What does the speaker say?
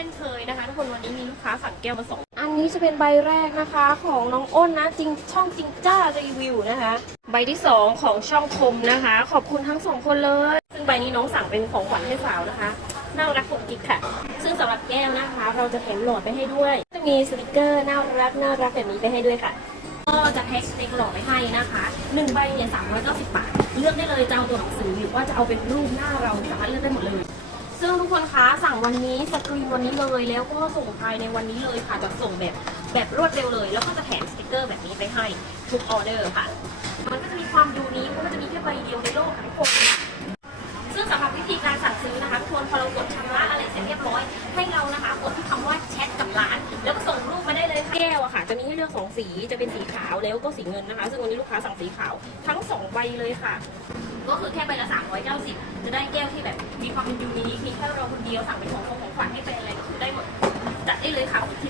เช่นเคยนะคะทุกคนวันนี้มีลูกค้าสั่งแก้วมาสองอันนี้จะเป็นใบแรกนะคะของน้องอ้นนะจริงช่องจริงจ้ารีวิวนะคะ ใบที่สองของช่องคมนะคะ ขอบคุณทั้งสองคนเลย ซึ่งใบนี้น้องสั่งเป็นของขวัญให้สาวนะคะน่ารักกุกกิ๊กค่ะ ซึ่งสำหรับแก้วนะคะ เราจะแถมหลอดไปให้ด้วย จะมีสติกเกอร์น่ารักน่ารักแบบนี้ไปให้ด้วยค่ะ ก็จะแพ็คสต็กหล่อไปให้นะคะหนึ่งใบเนี่ยสามร้อยเก้าสิบบาท เลือกได้เลยจะเอาตัวหนังสือหรือว่าจะเอาเป็นรูปหน้าเราสามารถเลือกได้หมด กคนคะสั่งวันนี้สกรีนวันนี้เลย แล้วก็ส่งภายในวันนี้เลยค่ะจะส่งแบบแบบรวดเร็วเลย แล้วก็จะแถมสติกเกอร์แบบนี้ไปให้ทุกออเดอร์ค่ะ มันก็จะมีความยูนิคเพราะมันจะมีแค่ใบเดียวในโลกค่ะทุกคนซึ่งสำหรับวิธีการสั่งซื้อนะคะทุกคนพอเรากดชำระอะไรเสร็จเรียบร้อย ให้เรานะคะกดที่คำว่าแชทกับร้าน แล้วก็ส่งรูปมาได้เลยค่ะแก้วอะค่ะจะมีให้เลือกสองสีจะเป็นสีขาวแล้วก็สีเงินนะคะ ซึ่งวันนี้ลูกค้าสั่งสีขาวทั้งสองใบเลยค่ะ ก็คือแค่ใบละ390 จะได้แก้วที่แบบมีความเป็นยูนิค เราคนเดียวสั่งเป็นของของขวัญให้เป็นอะไรก็ได้หมดจัดได้เลยค่ะที่